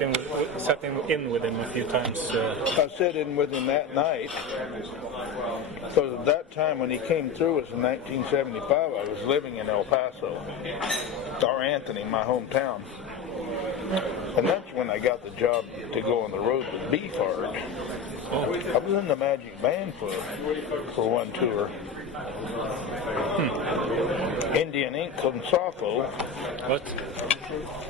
in with him a few times. I sat in with him that night. Because at that time when he came through us in 1975, I was living in El Paso, or Anthony, my hometown. And that's when I got the job to go on the road with Beefheart. I was in the Magic Band for one tour. Indian Ink Consafo. What?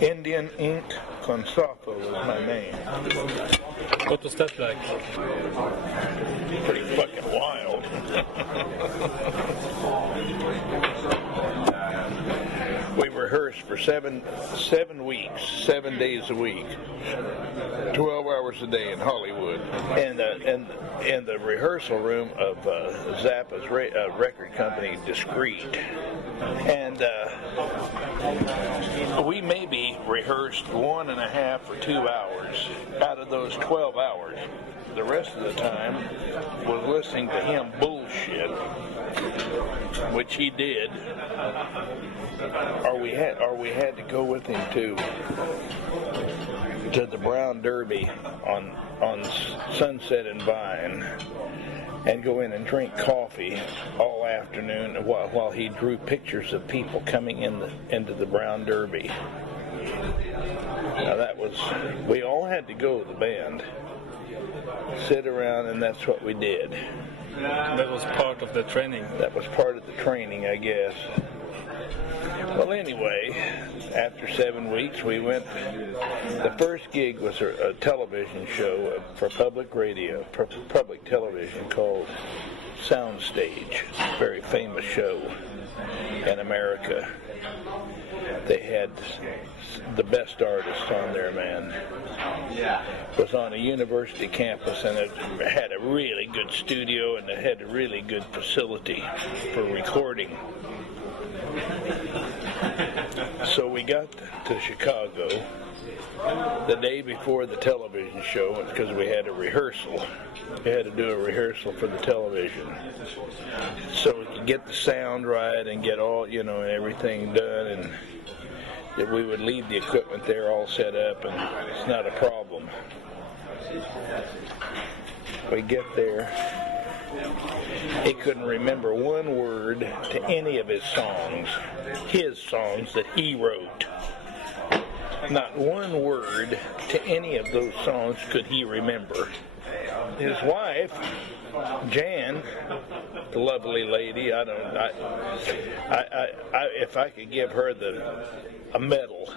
Indian Ink Consafo was my name. What was that like? Pretty fucking wild. We rehearsed for seven weeks, 7 days a week, 12 hours a day in Hollywood, and in the rehearsal room of Zappa's record company, Discreet. And we maybe rehearsed 1.5 or 2 hours out of those 12 hours. The rest of the time was listening to him bullshit, which he did, or we had to go with him to the Brown Derby on Sunset and Vine, and go in and drink coffee all afternoon while he drew pictures of people coming into the Brown Derby. Now we all had to go, the band, sit around, and that's what we did. That was part of the training. That was part of the training, I guess. Well, anyway, after 7 weeks, we went. The first gig was a television show for public radio, for public television, called Soundstage. A very famous show in America. They had the best artists on there, man. It was on a university campus, and it had a really good studio, and it had a really good facility for recording. So we got to Chicago the day before the television show, because we had a rehearsal. We had to do a rehearsal for the television, so we could get the sound right and get all, and everything done, and that we would leave the equipment there all set up, and it's not a problem. We get there. He couldn't remember one word to any of his songs that he wrote. Not one word to any of those songs could he remember. His wife, Jan, the lovely lady, if I could give her a medal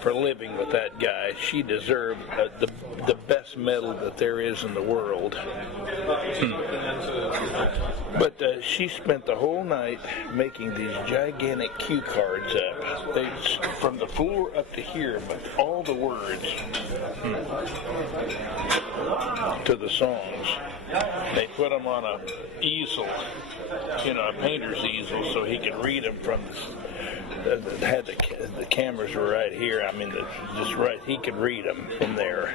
for living with that guy, she deserved the best medal that there is in the world. But she spent the whole night making these gigantic cue cards up. From the floor up to here, but all the words to the songs. They put them on a easel, a painter's easel, so he could read them from the cameras were right here. Just right, he could read them from there.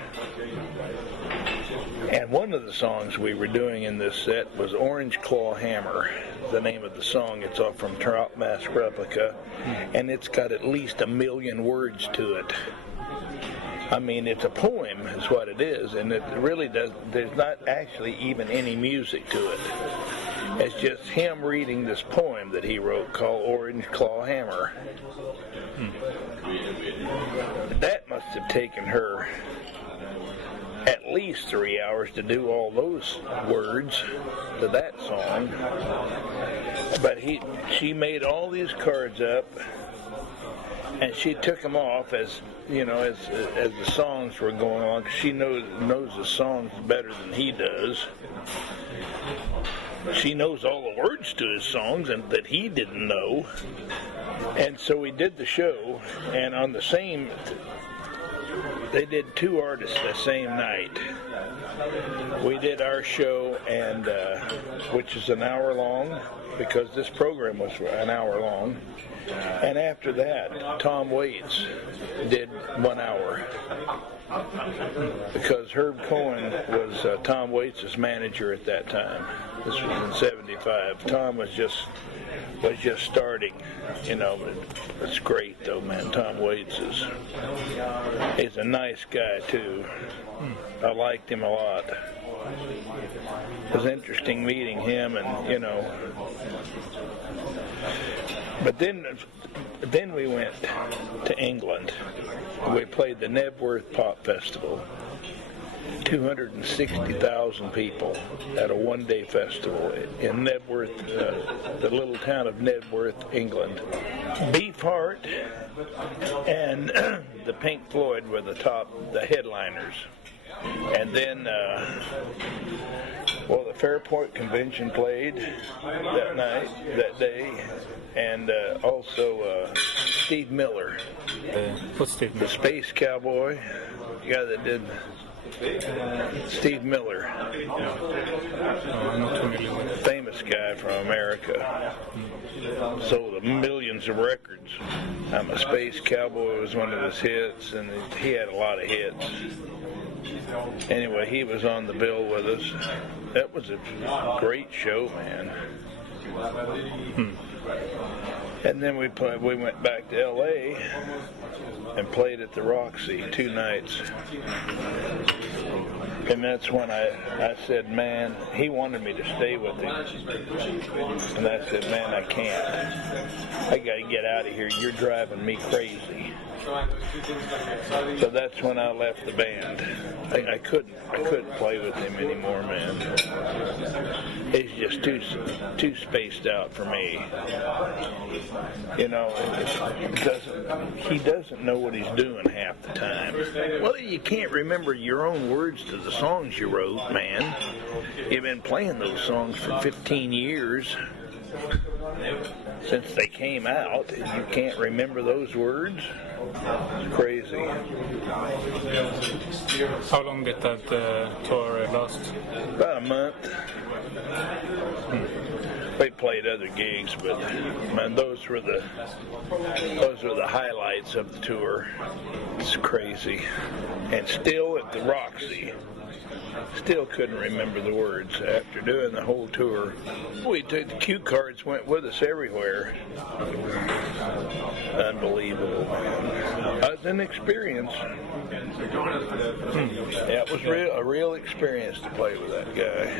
And one of the songs we were doing in this set was Orange Claw Hammer, the name of the song. It's off from Trout Mask Replica, and it's got at least 1 million words to it. It's a poem is what it is, and it really does. There's not actually even any music to it. It's just him reading this poem that he wrote called Orange Claw Hammer. That must have taken her at least 3 hours to do all those words to that song. But she made all these cards up, and she took them off as the songs were going on. She knows the songs better than he does. She knows all the words to his songs and that he didn't know. And so we did the show, and on the same, they did 2 artists the same night. We did our show, and which is an hour long, because this program was an hour long. And after that, Tom Waits did 1 hour, because Herb Cohen was Tom Waits' manager at that time. This was in '75. Tom was just starting, but it's great though, man. mine, Tom Waits, he's a nice guy too. I liked him a lot. It was interesting meeting him, and But then we went to England. We played the Knebworth Pop Festival. 260,000 people at a one-day festival in Knebworth, the little town of Knebworth, England. Beefheart and the Pink Floyd were the headliners. And then, the Fairport Convention played that day, and also Steve Miller. What's Steve Miller? The Space Cowboy, the guy that did Steve Miller. I'm not familiar with it. Famous guy from America. Sold millions of records. I'm a Space Cowboy was one of his hits, and he had a lot of hits. Anyway, he was on the bill with us. That was a great show, man. And then we went back to L.A. and played at the Roxy 2 nights. And that's when I said, man, he wanted me to stay with him. And I said, man, I can't. I got to get out of here. You're driving me crazy. So that's when I left the band. I couldn't play with him anymore, man. He's just too spaced out for me. He doesn't know what he's doing half the time. Well, you can't remember your own words to the songs you wrote, man. You've been playing those songs for 15 years. Since they came out, and you can't remember those words? It's crazy. How long did that tour last? About a month. We played other gigs, but man, those were the highlights of the tour. It's crazy. And still at the Roxy. Still couldn't remember the words after doing the whole tour. We took the cue cards, went with us everywhere. Unbelievable, man. It was an experience. Yeah, it was a real experience to play with that guy.